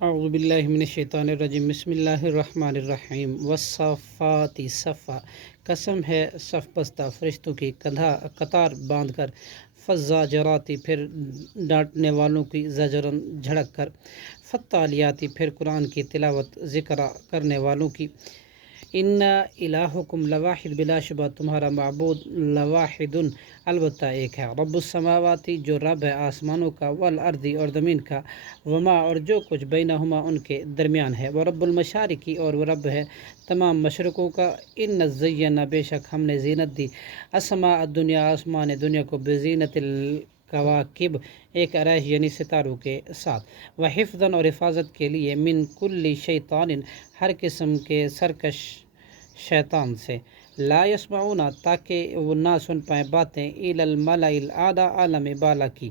اعوذ باللہ من الشیطان الرجیم بسم اللہ الرحمن الرحیم والصافات صفا، قسم ہے صف بستہ فرشتوں کی قطار باندھ کر، فالزاجراتی پھر ڈانٹنے والوں کی زجرن جھڑک کر، فالتالیاتی پھر قرآن کی تلاوت ذکر کرنے والوں کی، ان الہکم لواحد بلا شبہ تمہارا معبود لواحد البتہ ایک ہے، رب السماواتی جو رب ہے آسمانوں کا، والارضی اور زمین کا، وما اور جو کچھ بینہما ان کے درمیان ہے، ورب المشارقی اور وہ رب ہے تمام مشرقوں کا، ان زینا بے شک ہم نے زینت دی، السماء الدنیا آسمان دنیا کو، بزینت کواکب ایک آرائش یعنی ستاروں کے ساتھ، وحفظاً اور حفاظت کے لیے، من کل شیطان ہر قسم کے سرکش شیطان سے، لا یسمعون تاکہ وہ نہ سن پائیں باتیں، الی الملأ الاعلی عالم بالا کی،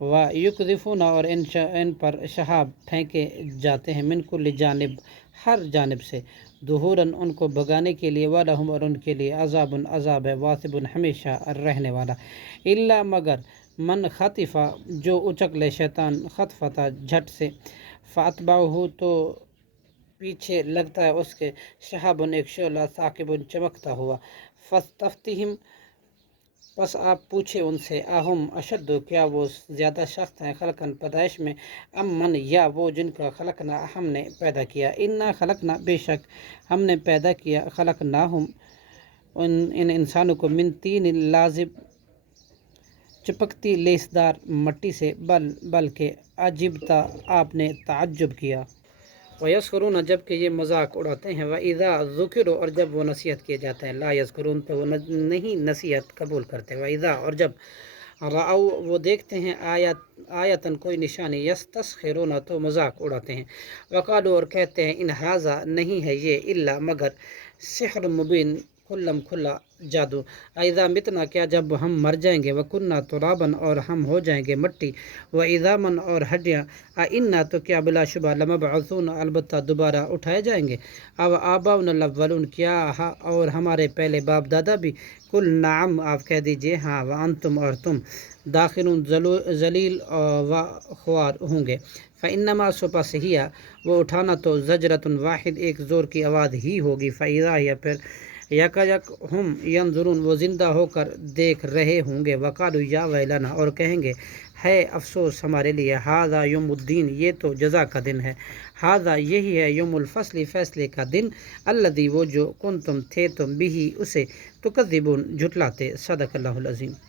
ویقذفون اور ان پر شہاب پھینکے جاتے ہیں، من کل جانب ہر جانب سے، دہوراً ان کو بھگانے کے لیے، ولہم اور ان کے لیے عذاب ہے، واثب ہمیشہ رہنے والا، الا مگر من خطف جو اچک لے شیطان خطفتہ جھٹ سے، فاتبعہ تو پیچھے لگتا ہے اس کے، شہاب ایک شعلہ، ثاقب چمکتا ہوا، فاستفتہم پس آپ پوچھے ان سے، اہم اشد کیا وہ زیادہ سخت ہیں، خلقاً پیدائش میں، ام من یا وہ جن کا خلقنا ہم نے پیدا کیا، انا خلقنا بے شک ہم نے پیدا کیا، خلقناہم ان انسانوں کو، من طین لازب چپکتی لیسدار مٹی سے، بلکہ عجبتا آپ نے تعجب کیا، وَيَسْخَرُونَ جبکہ یہ مذاق اڑاتے ہیں، وَإِذَا ذُكِرُوا اور جب وہ نصیحت کیے جاتے ہیں، لا یذکرون تو وہ نہیں نصیحت قبول کرتے، وَإِذَا اور جب رَأَوْا وہ دیکھتے ہیں آیتاً کوئی نشانی، یستسخرون تو مذاق اڑاتے ہیں، وقالوا اور کہتے ہیں، ان ھذا نہیں ہے یہ، الا مگر سحر مبین کھلا جادو، اذا متنا کیا جب ہم مر جائیں گے، وکننا تراباً اور ہم ہو جائیں گے مٹی، وعظاما اور ہڈیاں، انا تو کیا بلا شبہ لمبعوثون البتہ دوبارہ اٹھائے جائیں گے، او آباؤنا الاولون کیا اور ہمارے پہلے باپ دادا بھی، کل نعم آپ کہہ دیجئے ہاں، وانتم اور تم داخلون ذلیل و خوار ہوں گے، فانما سپس ہیا وہ اٹھانا تو زجرۃ واحد ایک زور کی آواز ہی ہوگی، فاذا ہی پھر یکایک ہم ینظرون وہ زندہ ہو کر دیکھ رہے ہوں گے، وقالوا یا ویلنا اور کہیں گے ہے افسوس ہمارے لیے، ھذا یوم الدین یہ تو جزا کا دن ہے، ھذا یہی ہے یوم الفصل فیصلے کا دن، الذی وہ جو کنتم تھے تم بھی اسے تکذبون جھٹلاتے، صدق اللہ العظیم۔